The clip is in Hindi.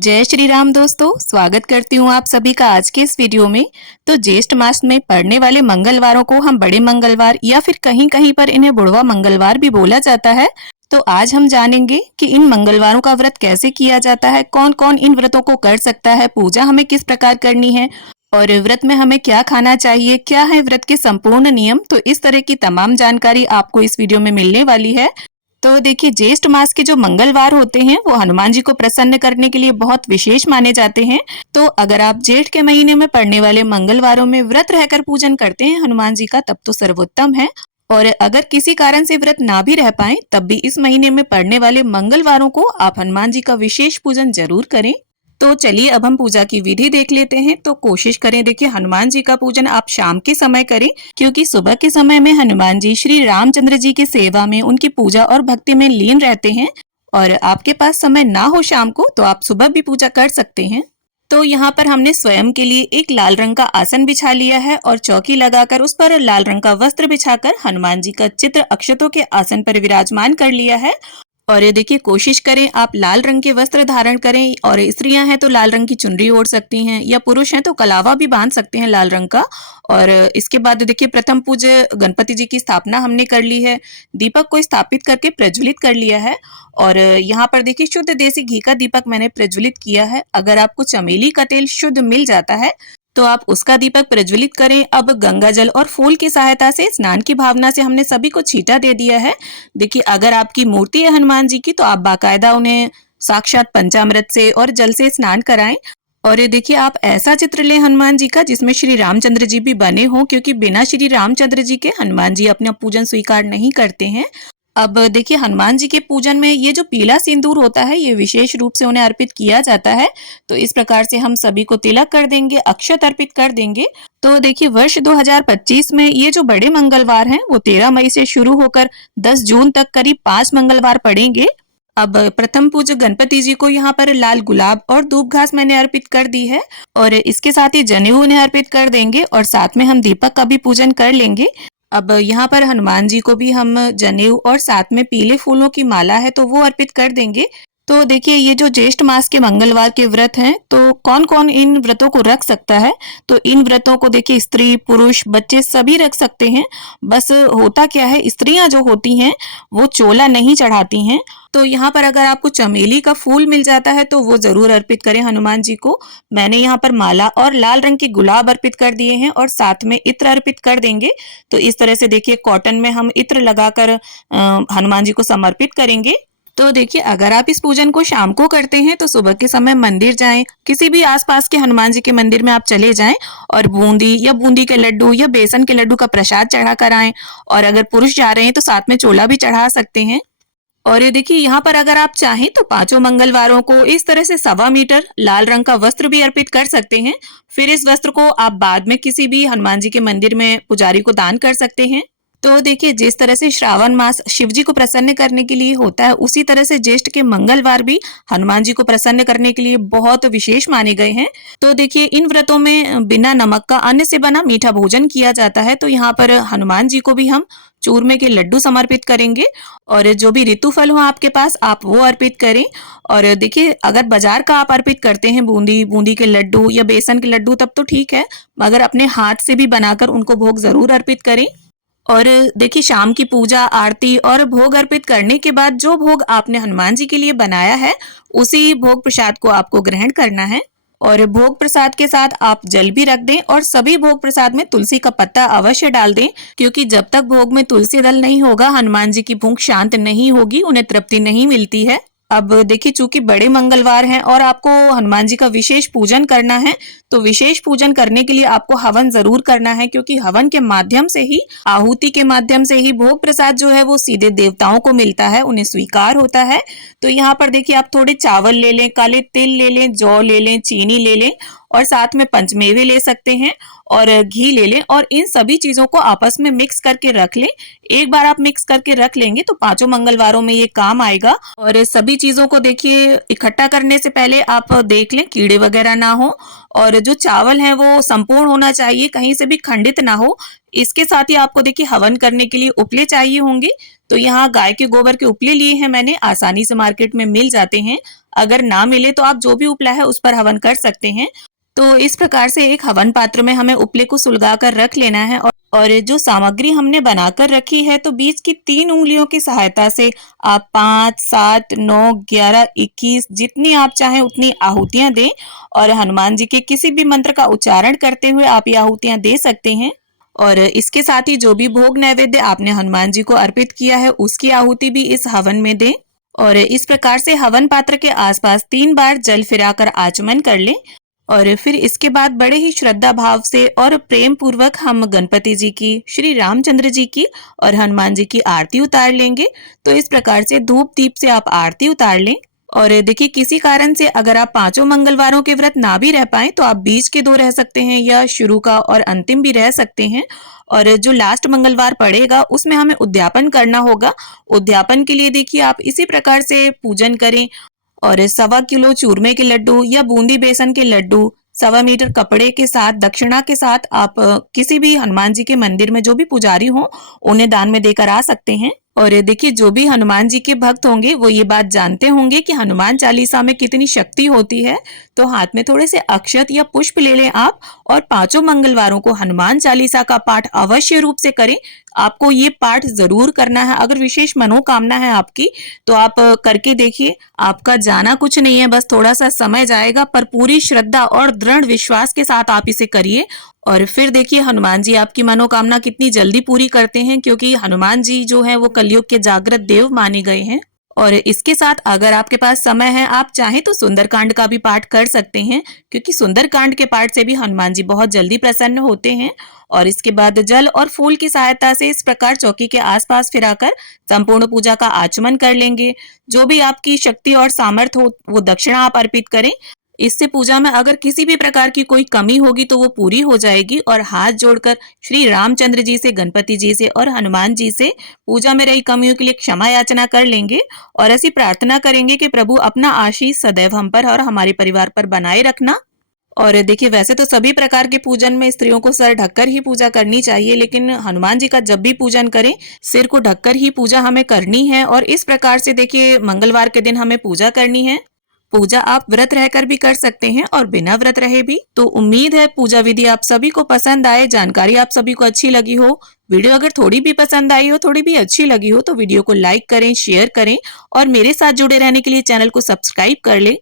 जय श्री राम दोस्तों, स्वागत करती हूँ आप सभी का आज के इस वीडियो में। तो ज्येष्ठ मास में पड़ने वाले मंगलवारों को हम बड़े मंगलवार या फिर कहीं कहीं पर इन्हें बुढ़वा मंगलवार भी बोला जाता है। तो आज हम जानेंगे कि इन मंगलवारों का व्रत कैसे किया जाता है, कौन कौन इन व्रतों को कर सकता है, पूजा हमें किस प्रकार करनी है और व्रत में हमें क्या खाना चाहिए, क्या है व्रत के संपूर्ण नियम। तो इस तरह की तमाम जानकारी आपको इस वीडियो में मिलने वाली है। तो देखिए, ज्येष्ठ मास के जो मंगलवार होते हैं वो हनुमान जी को प्रसन्न करने के लिए बहुत विशेष माने जाते हैं। तो अगर आप जेठ के महीने में पड़ने वाले मंगलवारों में व्रत रहकर पूजन करते हैं हनुमान जी का, तब तो सर्वोत्तम है। और अगर किसी कारण से व्रत ना भी रह पाए, तब भी इस महीने में पड़ने वाले मंगलवारों को आप हनुमान जी का विशेष पूजन जरूर करें। तो चलिए अब हम पूजा की विधि देख लेते हैं। तो कोशिश करें, देखिए, हनुमान जी का पूजन आप शाम के समय करें, क्योंकि सुबह के समय में हनुमान जी श्री रामचंद्र जी की सेवा में, उनकी पूजा और भक्ति में लीन रहते हैं। और आपके पास समय ना हो शाम को, तो आप सुबह भी पूजा कर सकते हैं। तो यहाँ पर हमने स्वयं के लिए एक लाल रंग का आसन बिछा लिया है और चौकी लगाकर उस पर लाल रंग का वस्त्र बिछाकर हनुमान जी का चित्र अक्षतों के आसन पर विराजमान कर लिया है। और ये देखिए, कोशिश करें आप लाल रंग के वस्त्र धारण करें, और स्त्रियां हैं तो लाल रंग की चुनरी ओढ़ सकती हैं, या पुरुष हैं तो कलावा भी बांध सकते हैं लाल रंग का। और इसके बाद देखिए, प्रथम पूज्य गणपति जी की स्थापना हमने कर ली है, दीपक को स्थापित करके प्रज्वलित कर लिया है। और यहाँ पर देखिए, शुद्ध देसी घी का दीपक मैंने प्रज्वलित किया है। अगर आपको चमेली का तेल शुद्ध मिल जाता है तो आप उसका दीपक प्रज्वलित करें। अब गंगा जल और फूल की सहायता से स्नान की भावना से हमने सभी को छींटा दे दिया है। देखिए, अगर आपकी मूर्ति है हनुमान जी की, तो आप बाकायदा उन्हें साक्षात पंचामृत से और जल से स्नान कराएं। और ये देखिए, आप ऐसा चित्र लें हनुमान जी का जिसमें श्री रामचंद्र जी भी बने हों, क्योंकि बिना श्री रामचंद्र जी के हनुमान जी अपना पूजन स्वीकार नहीं करते हैं। अब देखिए, हनुमान जी के पूजन में ये जो पीला सिंदूर होता है, ये विशेष रूप से उन्हें अर्पित किया जाता है। तो इस प्रकार से हम सभी को तिलक कर देंगे, अक्षत अर्पित कर देंगे। तो देखिए, वर्ष 2025 में ये जो बड़े मंगलवार हैं वो 13 मई से शुरू होकर 10 जून तक करीब 5 मंगलवार पड़ेंगे। अब प्रथम पूज्य गणपति जी को यहाँ पर लाल गुलाब और धूप घास मैंने अर्पित कर दी है, और इसके साथ ही जनेऊ उन्हें अर्पित कर देंगे, और साथ में हम दीपक का भी पूजन कर लेंगे। अब यहाँ पर हनुमान जी को भी हम जनेऊ और साथ में पीले फूलों की माला है तो वो अर्पित कर देंगे। तो देखिए, ये जो ज्येष्ठ मास के मंगलवार के व्रत हैं, तो कौन कौन इन व्रतों को रख सकता है। तो इन व्रतों को देखिए, स्त्री पुरुष बच्चे सभी रख सकते हैं। बस होता क्या है, स्त्रियां जो होती हैं वो चोला नहीं चढ़ाती हैं। तो यहाँ पर अगर आपको चमेली का फूल मिल जाता है तो वो जरूर अर्पित करें हनुमान जी को। मैंने यहाँ पर माला और लाल रंग के गुलाब अर्पित कर दिए हैं, और साथ में इत्र अर्पित कर देंगे। तो इस तरह से देखिए, कॉटन में हम इत्र लगाकर हनुमान जी को समर्पित करेंगे। तो देखिए, अगर आप इस पूजन को शाम को करते हैं तो सुबह के समय मंदिर जाएं, किसी भी आसपास के हनुमान जी के मंदिर में आप चले जाएं, और बूंदी या बूंदी के लड्डू या बेसन के लड्डू का प्रसाद चढ़ा कर आएं। और अगर पुरुष जा रहे हैं तो साथ में चोला भी चढ़ा सकते हैं। और ये देखिए, यहाँ पर अगर आप चाहें तो 5 मंगलवारों को इस तरह से 1.25 मीटर लाल रंग का वस्त्र भी अर्पित कर सकते हैं। फिर इस वस्त्र को आप बाद में किसी भी हनुमान जी के मंदिर में पुजारी को दान कर सकते हैं। तो देखिए, जिस तरह से श्रावण मास शिव जी को प्रसन्न करने के लिए होता है, उसी तरह से ज्येष्ठ के मंगलवार भी हनुमान जी को प्रसन्न करने के लिए बहुत विशेष माने गए हैं। तो देखिए, इन व्रतों में बिना नमक का अन्न से बना मीठा भोजन किया जाता है। तो यहाँ पर हनुमान जी को भी हम चूरमे के लड्डू समर्पित करेंगे, और जो भी ऋतु फल हो आपके पास आप वो अर्पित करें। और देखिए, अगर बाजार का आप अर्पित करते हैं बूंदी के लड्डू या बेसन के लड्डू, तब तो ठीक है, मगर अपने हाथ से भी बनाकर उनको भोग जरूर अर्पित करें। और देखिए, शाम की पूजा आरती और भोग अर्पित करने के बाद जो भोग आपने हनुमान जी के लिए बनाया है, उसी भोग प्रसाद को आपको ग्रहण करना है। और भोग प्रसाद के साथ आप जल भी रख दें, और सभी भोग प्रसाद में तुलसी का पत्ता अवश्य डाल दें, क्योंकि जब तक भोग में तुलसी दल नहीं होगा हनुमान जी की भूख शांत नहीं होगी, उन्हें तृप्ति नहीं मिलती है। अब देखिए, चूंकि बड़े मंगलवार हैं और आपको हनुमान जी का विशेष पूजन करना है, तो विशेष पूजन करने के लिए आपको हवन जरूर करना है, क्योंकि हवन के माध्यम से ही, आहुति के माध्यम से ही भोग प्रसाद जो है वो सीधे देवताओं को मिलता है, उन्हें स्वीकार होता है। तो यहाँ पर देखिए, आप थोड़े चावल ले लें, काले तिल ले लें, जौ ले लें, चीनी ले लें, और साथ में पंचमेवे ले सकते हैं, और घी ले लें, और इन सभी चीजों को आपस में मिक्स करके रख लें। एक बार आप मिक्स करके रख लेंगे तो 5 मंगलवारों में ये काम आएगा। और सभी चीजों को देखिए, इकट्ठा करने से पहले आप देख लें कीड़े वगैरह ना हो, और जो चावल है वो संपूर्ण होना चाहिए, कहीं से भी खंडित ना हो। इसके साथ ही आपको देखिए, हवन करने के लिए उपले चाहिए होंगे। तो यहाँ गाय के गोबर के उपले लिए हैं मैंने, आसानी से मार्केट में मिल जाते हैं। अगर ना मिले तो आप जो भी उपला है उस पर हवन कर सकते हैं। तो इस प्रकार से एक हवन पात्र में हमें उपले को सुलगा कर रख लेना है और जो सामग्री हमने बनाकर रखी है तो बीच की 3 उंगलियों की सहायता से आप 5, 7, 9, 11, 21 जितनी आप चाहें उतनी आहुतियां दें और हनुमान जी के किसी भी मंत्र का उच्चारण करते हुए आप ये आहुतियां दे सकते हैं। और इसके साथ ही जो भी भोग नैवेद्य आपने हनुमान जी को अर्पित किया है उसकी आहुति भी इस हवन में दें और इस प्रकार से हवन पात्र के आसपास 3 बार जल फिराकर आचमन कर लें और फिर इसके बाद बड़े ही श्रद्धा भाव से और प्रेम पूर्वक हम गणपति जी की, श्री रामचंद्र जी की और हनुमान जी की आरती उतार लेंगे। तो इस प्रकार से धूप दीप से आप आरती उतार लें। और देखिए किसी कारण से अगर आप 5 मंगलवारों के व्रत ना भी रह पाए तो आप बीच के 2 रह सकते हैं या शुरू का और अंतिम भी रह सकते हैं। और जो लास्ट मंगलवार पड़ेगा उसमें हमें उद्यापन करना होगा। उद्यापन के लिए देखिए आप इसी प्रकार से पूजन करें और 1.25 किलो चूरमे के लड्डू या बूंदी बेसन के लड्डू 1.25 मीटर कपड़े के साथ दक्षिणा के साथ आप किसी भी हनुमान जी के मंदिर में जो भी पुजारी हो उन्हें दान में देकर आ सकते हैं। और देखिए जो भी हनुमान जी के भक्त होंगे वो ये बात जानते होंगे कि हनुमान चालीसा में कितनी शक्ति होती है। तो हाथ में थोड़े से अक्षत या पुष्प ले लें आप और 5 मंगलवारों को हनुमान चालीसा का पाठ अवश्य रूप से करें। आपको ये पाठ जरूर करना है। अगर विशेष मनोकामना है आपकी तो आप करके देखिए। आपका जाना कुछ नहीं है, बस थोड़ा सा समय जाएगा, पर पूरी श्रद्धा और दृढ़ विश्वास के साथ आप इसे करिए और फिर देखिए हनुमान जी आपकी मनोकामना कितनी जल्दी पूरी करते हैं, क्योंकि हनुमान जी जो है वो कलयुग के जागृत देव माने गए हैं। और इसके साथ अगर आपके पास समय है, आप चाहें तो सुंदरकांड का भी पाठ कर सकते हैं, क्योंकि सुंदरकांड के पाठ से भी हनुमान जी बहुत जल्दी प्रसन्न होते हैं। और इसके बाद जल और फूल की सहायता से इस प्रकार चौकी के आसपास फिराकर संपूर्ण पूजा का आचमन कर लेंगे। जो भी आपकी शक्ति और सामर्थ्य हो वो दक्षिणा आप अर्पित करें। इससे पूजा में अगर किसी भी प्रकार की कोई कमी होगी तो वो पूरी हो जाएगी। और हाथ जोड़कर श्री रामचंद्र जी से, गणपति जी से और हनुमान जी से पूजा में रही कमियों के लिए क्षमा याचना कर लेंगे और ऐसी प्रार्थना करेंगे कि प्रभु अपना आशीष सदैव हम पर और हमारे परिवार पर बनाए रखना। और देखिए वैसे तो सभी प्रकार के पूजन में स्त्रियों को सर ढककर ही पूजा करनी चाहिए, लेकिन हनुमान जी का जब भी पूजन करें सिर को ढककर ही पूजा हमें करनी है। और इस प्रकार से देखिए मंगलवार के दिन हमें पूजा करनी है। पूजा आप व्रत रहकर भी कर सकते हैं और बिना व्रत रहे भी। तो उम्मीद है पूजा विधि आप सभी को पसंद आए, जानकारी आप सभी को अच्छी लगी हो। वीडियो अगर थोड़ी भी पसंद आई हो, थोड़ी भी अच्छी लगी हो तो वीडियो को लाइक करें, शेयर करें और मेरे साथ जुड़े रहने के लिए चैनल को सब्सक्राइब कर लें।